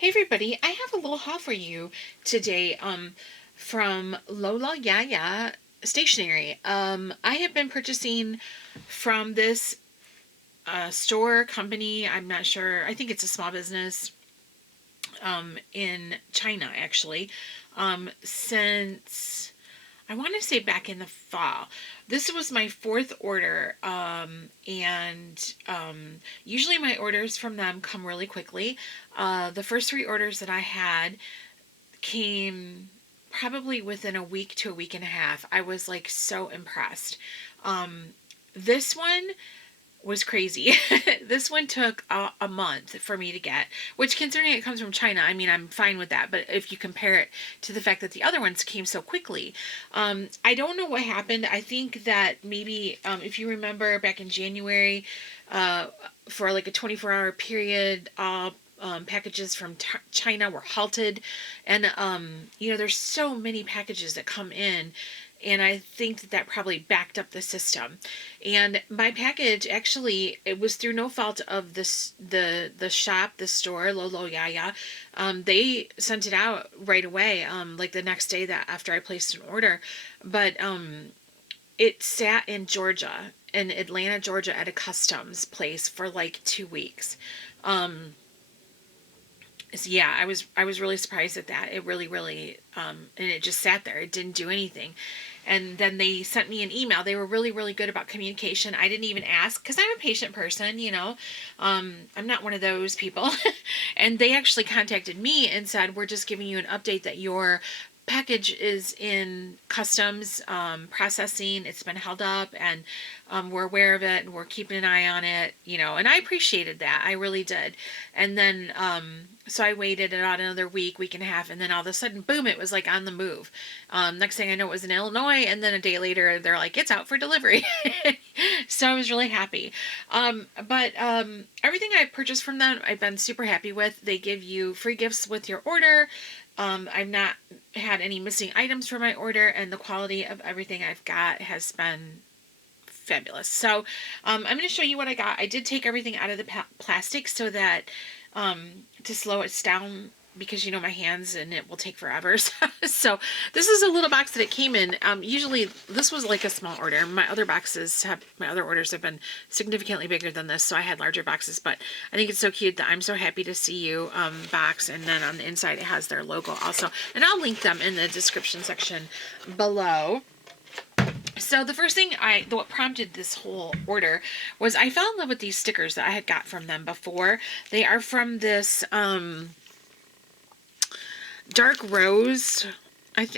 Hey everybody, I have a little haul for you today from loloyaya stationery. I have been purchasing from this store company. I'm not sure. I think it's a small business in China actually. Since I want to say back in the fall. This was my fourth order, and usually my orders from them come really quickly. The first three orders that I had came probably within a week to a week and a half. I was like so impressed. This one was crazy. This one took a month for me to get, which considering it comes from China, I mean, I'm fine with that. But if you compare it to the fact that the other ones came so quickly, I don't know what happened. I think that maybe if you remember back in January, uh, for like a 24-hour period, packages from China were halted. And, there's so many packages that come in. And I think that probably backed up the system. And my package actually, it was through no fault of the shop, the store, loloyaya. They sent it out right away, like the next day that after I placed an order. But it sat in Georgia, in Atlanta, Georgia, at a customs place for like 2 weeks. Um, so yeah, I was really surprised at that. It really and it just sat there. It didn't do anything. And then they sent me an email. They were really good about communication. I didn't even ask because I'm a patient person. I'm not one of those people. And they actually contacted me and said, "We're just giving you an update that your package is in customs processing. It's been held up, and we're aware of it, and we're keeping an eye on it." And I appreciated that. I really did. And then so I waited about another week and a half, and then all of a sudden, boom, it was like on the move. Next thing I know, it was in Illinois, and then a day later, they're like, "It's out for delivery." So I was really happy. But everything I purchased from them, I've been super happy with. They give you free gifts with your order. I've not had any missing items for my order, and the quality of everything I've got has been fabulous. So I'm going to show you what I got. I did take everything out of the plastic so that to slow it down, because my hands and it will take forever. So this is a little box that it came in. Usually this was like a small order. My other orders have been significantly bigger than this, so I had larger boxes. But I think it's so cute that I'm so happy to see you box, and then on the inside it has their logo also, and I'll link them in the description section below. So the first thing what prompted this whole order was I fell in love with these stickers that I had got from them before. They are from this dark rose,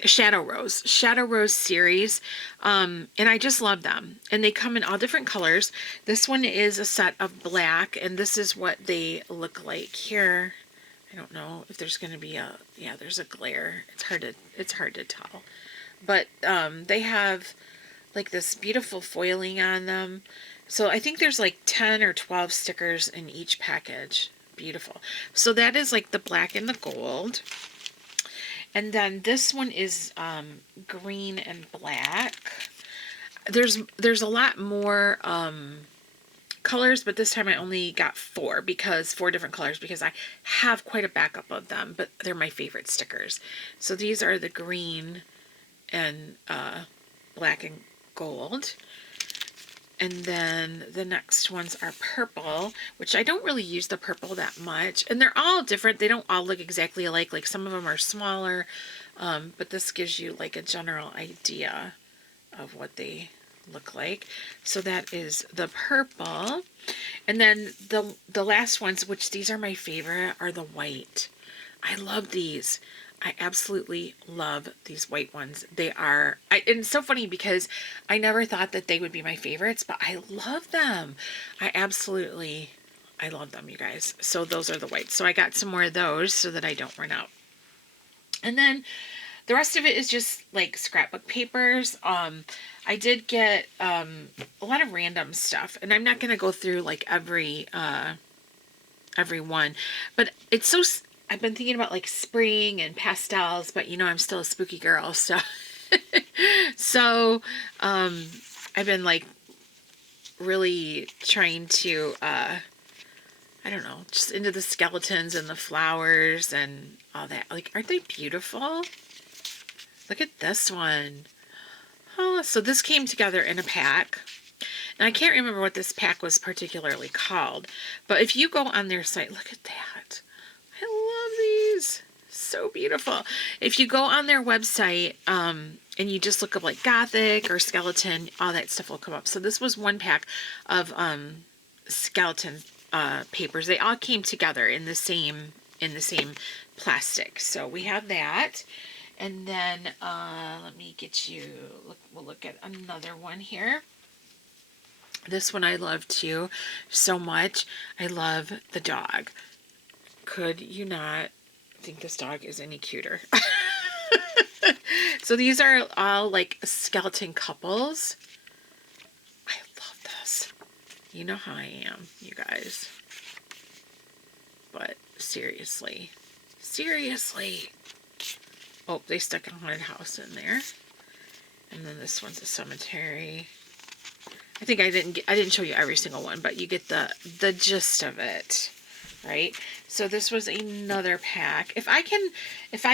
shadow rose series, and I just love them. And they come in all different colors. This one is a set of black, and this is what they look like here. I don't know if there's going to be there's a glare. It's hard to tell, but they have like this beautiful foiling on them. So I think there's like 10 or 12 stickers in each package. Beautiful. So that is like the black and the gold. And then this one is green and black. There's a lot more colors, but this time I only got four different colors, because I have quite a backup of them, but they're my favorite stickers. So these are the green and black and gold. And then the next ones are purple, which I don't really use the purple that much. And they're all different. They don't all look exactly alike. Like some of them are smaller, but this gives you like a general idea of what they look like. So that is the purple. And then the last ones, which these are my favorite, are the white. I love these. I absolutely love these white ones. And it's so funny because I never thought that they would be my favorites, but I love them. I love them, you guys. So those are the whites. So I got some more of those so that I don't run out. And then the rest of it is just like scrapbook papers. I did get a lot of random stuff, and I'm not going to go through like every one, but it's so... I've been thinking about like spring and pastels, but I'm still a spooky girl, so so I've been like really trying to I don't know, just into the skeletons and the flowers and all that. Like, aren't they beautiful? Look at this one. Oh, so this came together in a pack. And I can't remember what this pack was particularly called, but if you go on their site, look at that. I love these. So beautiful. If you go on their website, and you just look up like Gothic or skeleton, all that stuff will come up. So this was one pack of skeleton papers. They all came together in the same plastic. So we have that. And then let me get you, we'll look at another one here. This one I love too so much. I love the dog. Could you not think this dog is any cuter? So these are all like skeleton couples. I love this. You know how I am, you guys. But seriously. Seriously. Oh, they stuck a haunted house in there. And then this one's a cemetery. I think I didn't show you every single one, but you get the gist of it, right? So this was another pack. If I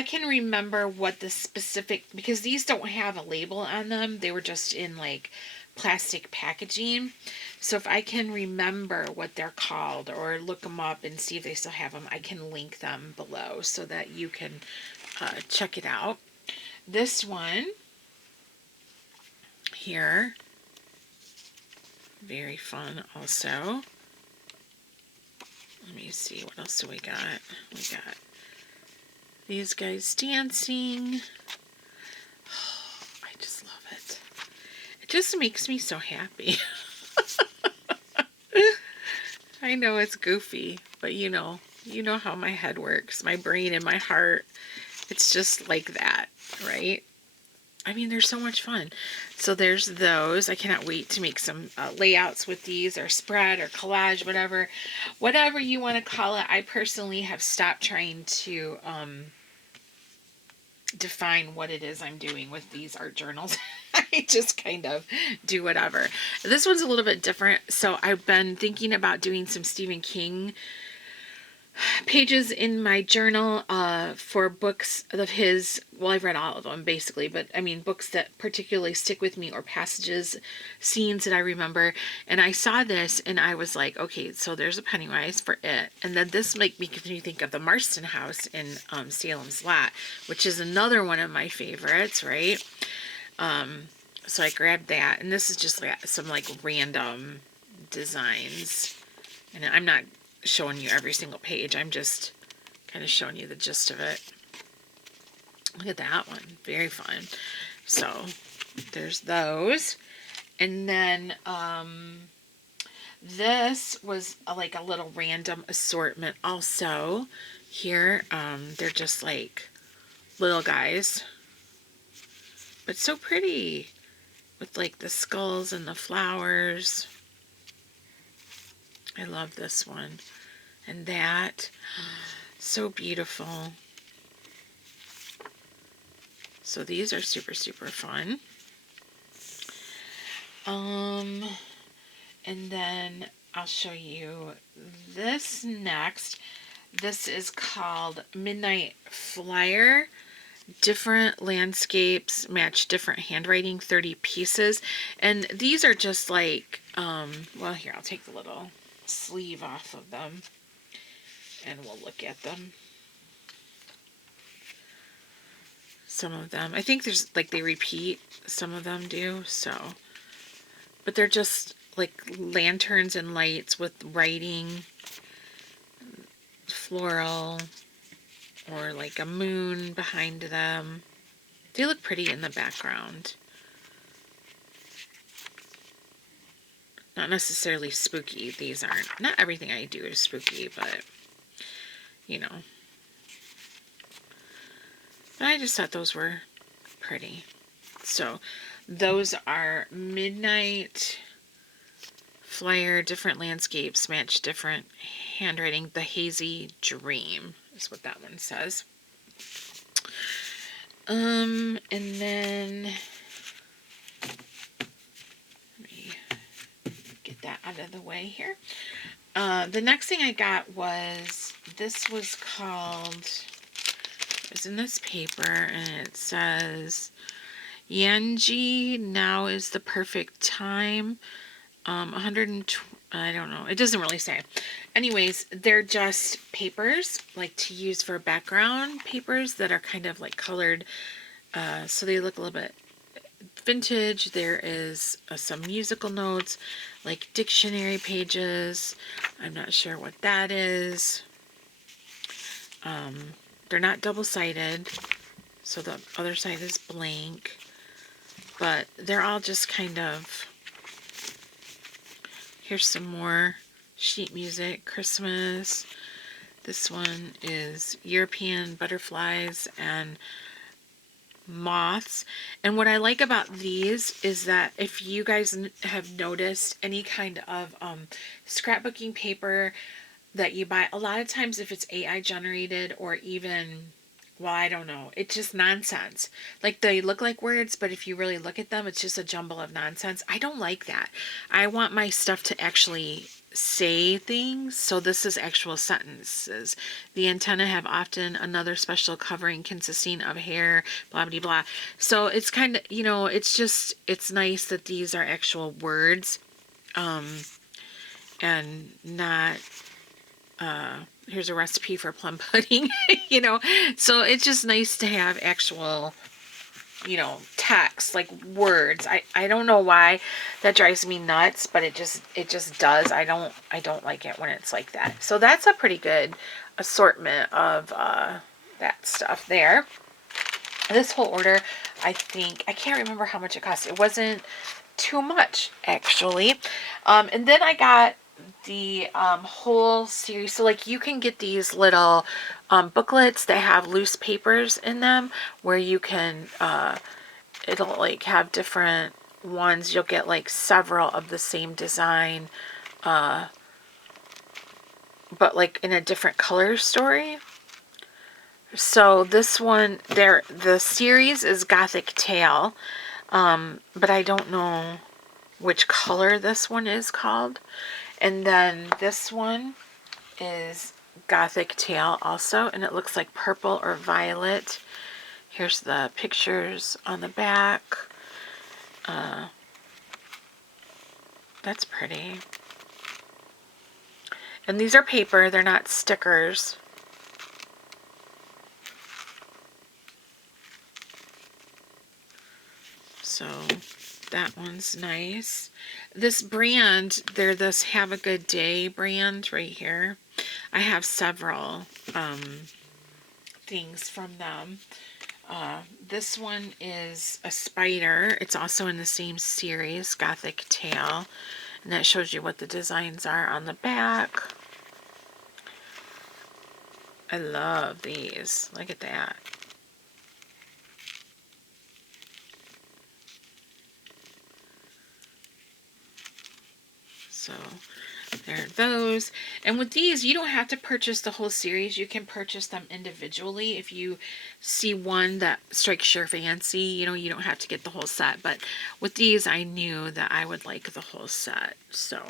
can remember what the specific, because these don't have a label on them, they were just in like plastic packaging. So if I can remember what they're called or look them up and see if they still have them, I can link them below so that you can check it out. This one here, very fun also. Let me see, what else do we got? We got these guys dancing. Oh, I just love it. It just makes me so happy. I know it's goofy, but you know how my head works, my brain and my heart. It's just like that, right? I mean, they're so much fun. So there's those. I cannot wait to make some layouts with these, or spread, or collage, whatever you want to call it. I personally have stopped trying to define what it is I'm doing with these art journals. I just kind of do whatever. This one's a little bit different. So I've been thinking about doing some Stephen King pages in my journal for books of his. Well, I've read all of them basically, but I mean books that particularly stick with me, or passages, scenes that I remember. And I saw this and I was like, okay, so there's a Pennywise for it, and then this make me think of the Marston house in Salem's Lot, which is another one of my favorites, right? So I grabbed that, and this is just like some like random designs, and I'm not showing you every single page. I'm just kind of showing you the gist of it. Look at that one. Very fun. So there's those. And then this was like a little random assortment also. Here, they're just like little guys. But so pretty. With like the skulls and the flowers. I love this one. And that, so beautiful. So these are super, super fun. And then I'll show you this next. This is called Midnight Flyer. Different landscapes match different handwriting, 30 pieces. And these are just like, well, here, I'll take the little sleeve off of them and we'll look at them. Some of them, I think there's like they repeat, some of them do, so. But they're just like lanterns and lights with writing, floral, or like a moon behind them. They look pretty in the background. Not necessarily spooky. These aren't. Not everything I do is spooky, but, you know. But I just thought those were pretty. So, those are Midnight Flyer, different landscapes, match different handwriting. The Hazy Dream is what that one says. And then let me get that out of the way here. The next thing I got was, this was called, it was in this paper, and it says, Yanji, now is the perfect time. 120, I don't know. It doesn't really say. Anyways, they're just papers, like to use for background papers that are kind of like colored, so they look a little bit vintage. There is some musical notes, like dictionary pages. I'm not sure what that is. They're not double-sided, so the other side is blank. But they're all just kind of... Here's some more sheet music, Christmas. This one is European butterflies and moths. And what I like about these is that if you guys have noticed any kind of scrapbooking paper that you buy, a lot of times if it's AI generated or even, well, I don't know, it's just nonsense. Like, they look like words, but if you really look at them, it's just a jumble of nonsense. I don't like that. I want my stuff to actually say things. So this is actual sentences. The antenna have often another special covering consisting of hair, blah, blah, blah. So it's kind of, you know, it's just, it's nice that these are actual words, and not, here's a recipe for plum pudding, you know. So it's just nice to have actual, you know, text, like words. I don't know why that drives me nuts, but it just does. I don't like it when it's like that. So that's a pretty good assortment of that stuff there. This whole order, I think, I can't remember how much it cost. It wasn't too much, actually. And then I got the whole series. So, like, you can get these little booklets that have loose papers in them where you can, it'll, like, have different ones. You'll get, like, several of the same design, but, like, in a different color story. So this one, the series is Gothic Tale, but I don't know which color this one is called. And then this one is Gothic Tale also, and it looks like purple or violet. Here's the pictures on the back. That's pretty. And these are paper, they're not stickers. So that one's nice. This brand, they're this Have a Good Day brand right here. I have several things from them. This one is a spider. It's also in the same series, Gothic Tale. And that shows you what the designs are on the back. I love these. Look at that. So there are those. And with these, you don't have to purchase the whole series. You can purchase them individually. If you see one that strikes your fancy, you know, you don't have to get the whole set. But with these, I knew that I would like the whole set. So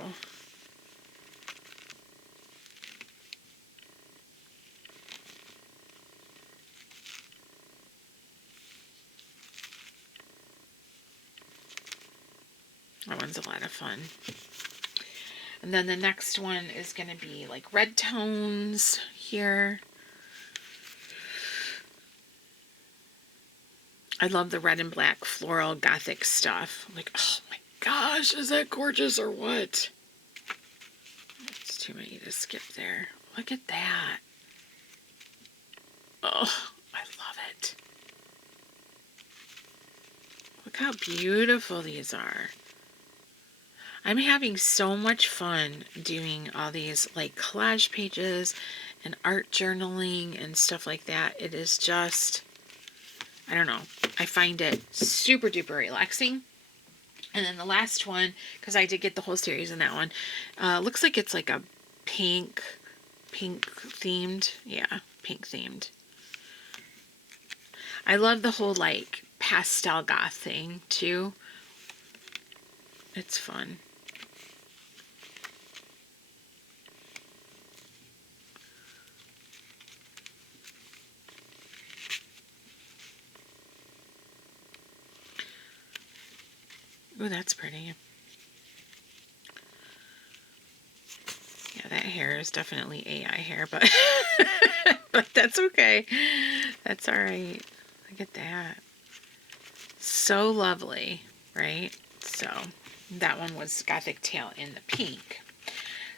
that one's a lot of fun. And then the next one is going to be like red tones here. I love the red and black floral Gothic stuff. Like, oh my gosh, is that gorgeous or what? It's too many to skip there. Look at that. Oh, I love it. Look how beautiful these are. I'm having so much fun doing all these like collage pages and art journaling and stuff like that. It is just, I don't know, I find it super duper relaxing. And then the last one, because I did get the whole series in that one, looks like it's like a pink themed. Yeah, pink themed. I love the whole like pastel goth thing too. It's fun. Ooh, that's pretty. Yeah, that hair is definitely AI hair, but but that's okay. That's all right. Look at that. So lovely, right? So that one was Gothic Tale in the pink.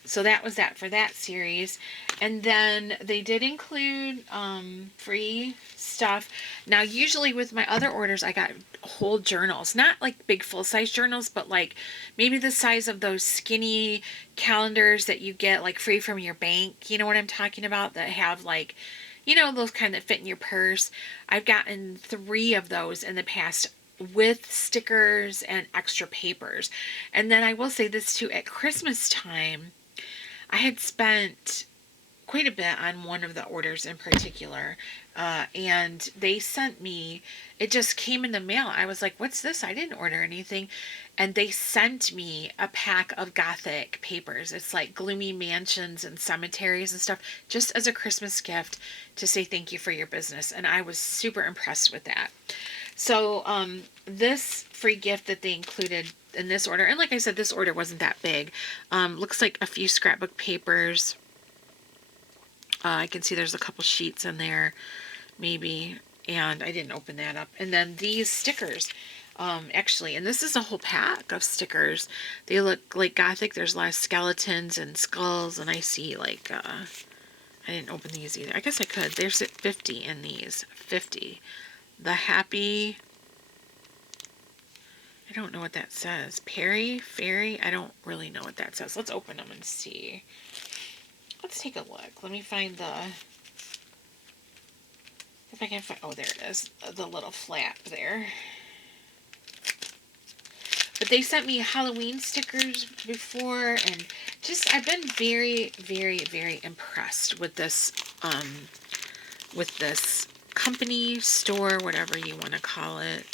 So that was that for that series. And then they did include free stuff. Now, usually with my other orders, I got whole journals. Not like big full-size journals, but like maybe the size of those skinny calendars that you get like free from your bank. You know what I'm talking about? That have like, you know, those kind that fit in your purse. I've gotten 3 of those in the past with stickers and extra papers. And then I will say this too, at Christmas time, I had spent quite a bit on one of the orders in particular, and they sent me, it just came in the mail. I was like, what's this? I didn't order anything. And they sent me a pack of Gothic papers. It's like gloomy mansions and cemeteries and stuff, just as a Christmas gift to say thank you for your business. And I was super impressed with that. So this free gift that they included in this order, and like I said, this order wasn't that big. Looks like a few scrapbook papers. I can see there's a couple sheets in there, maybe, and I didn't open that up. And then these stickers, actually, and this is a whole pack of stickers. They look like Gothic. There's a lot of skeletons and skulls, and I see like, I didn't open these either. I guess I could. There's 50 in these. 50. The happy, I don't know what that says. Fairy, I don't really know what that says. Let's open them and see. Let's take a look. Let me find if I can find, oh, there it is. The little flap there. But they sent me Halloween stickers before, and just, I've been very, very, very impressed with this company, store, whatever you want to call it.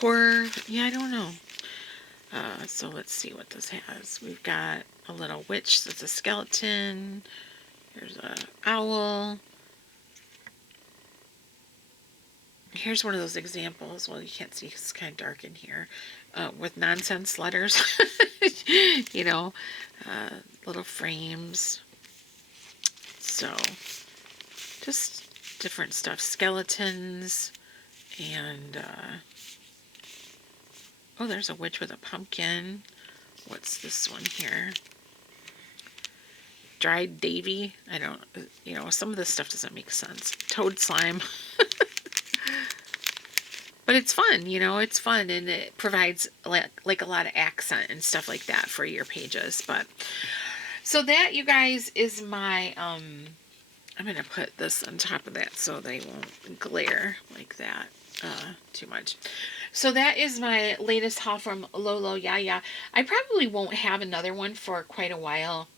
Horror, yeah, I don't know. So let's see what this has. We've got a little witch that's a skeleton. Here's a owl. Here's one of those examples. Well, you can't see, it's kind of dark in here. With nonsense letters. You know, little frames. So, just different stuff. Skeletons. And, oh, there's a witch with a pumpkin. What's this one here? Dried Davy. I don't, you know, some of this stuff doesn't make sense. Toad slime. But it's fun, you know, it's fun, and it provides like a lot of accent and stuff like that for your pages. But so that, you guys, is my I'm going to put this on top of that so they won't glare like that too much. So that is my latest haul from loloyaya. I probably won't have another one for quite a while.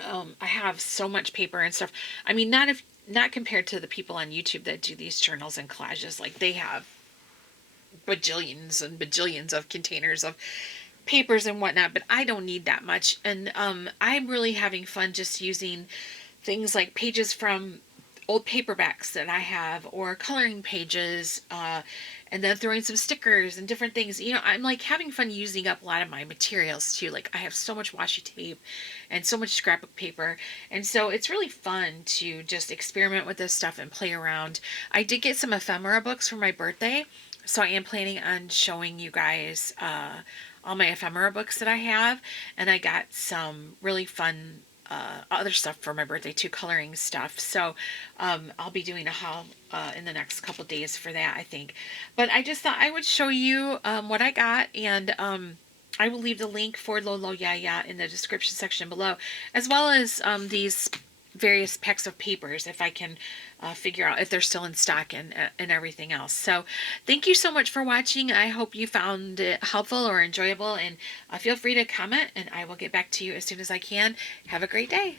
I have so much paper and stuff. I mean, not compared to the people on YouTube that do these journals and collages. Like, they have bajillions and bajillions of containers of papers and whatnot, but I don't need that much. And I'm really having fun just using things like pages from old paperbacks that I have, or coloring pages, and then throwing some stickers and different things. You know, I'm like having fun using up a lot of my materials too. Like, I have so much washi tape and so much scrapbook paper, and so it's really fun to just experiment with this stuff and play around. I did get some ephemera books for my birthday, so I am planning on showing you guys all my ephemera books that I have, and I got some really fun other stuff for my birthday too, coloring stuff. So I'll be doing a haul in the next couple days for that, I think. But I just thought I would show you what I got, and I will leave the link for loloyaya in the description section below, as well as these various packs of papers, if I can figure out if they're still in stock, and everything else. So thank you so much for watching. I hope you found it helpful or enjoyable, and feel free to comment, and I will get back to you as soon as I can. Have a great day.